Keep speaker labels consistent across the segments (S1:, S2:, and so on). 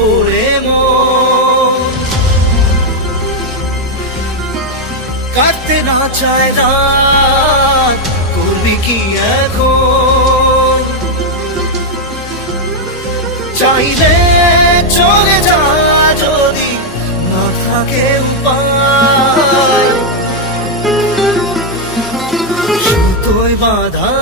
S1: পড়ে কাটতে না চায় রাত, করবি কি এখন? চাইলে চলে যা যদি না থাকে উপায়। সুতোয় বাধা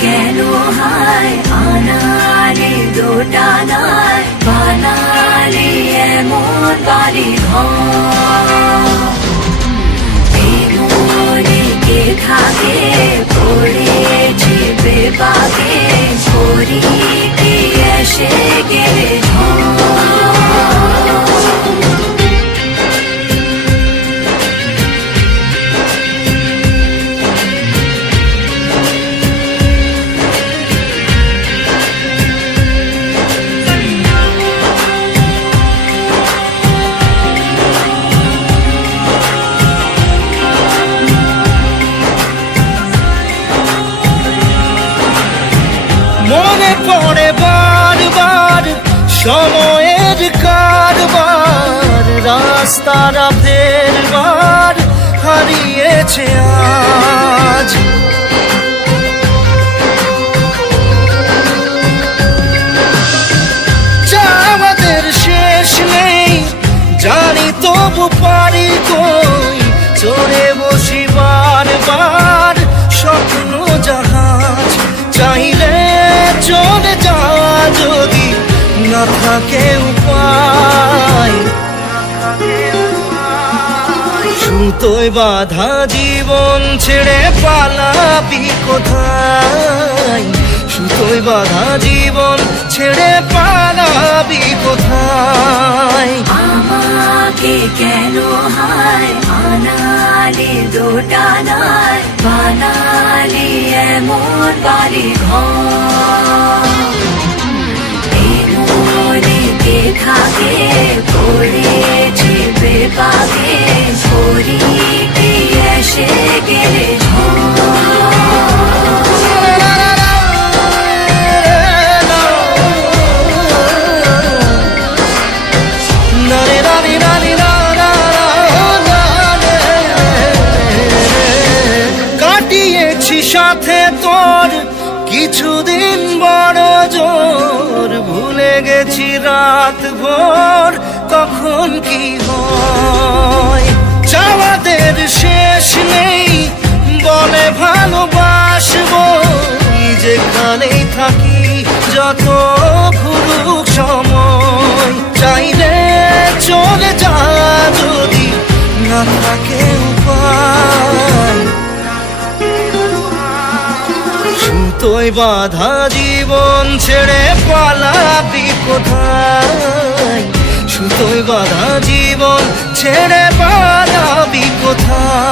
S2: কেন হায়? আনালে দোটানায় বানালে এমন বাড়ি ঘর। থাকে
S1: সময়ের কারবার, রাস্তারা ফেরবার হারিয়েছে আজ। আমাদের শেষ নেই, জানি তবু পারি কই, চড়ে বসি বারবার স্বপ্ন জাহাজ। চাইলে চলে যা যদি না থাকে উপায়। সুতোয় বাধা জীবন ছেড়ে পালাবি কোথায়? সুতোয় বাধা জীবন ছেড়ে পালাবি কোথায়?
S2: আমাকে কেন হায়? আনালে দোটানায় বানালে এমন বাড়ি ঘর।
S1: সাথে তোর কিছুদিন বড় জোর। ভুলে গেছি রাত ভোর কখন কি হয়? বাধা জীবন ছেড়ে পালাবি কোথায়? সুতোয় বাধা জীবন ছেড়ে পালাবি কোথায়?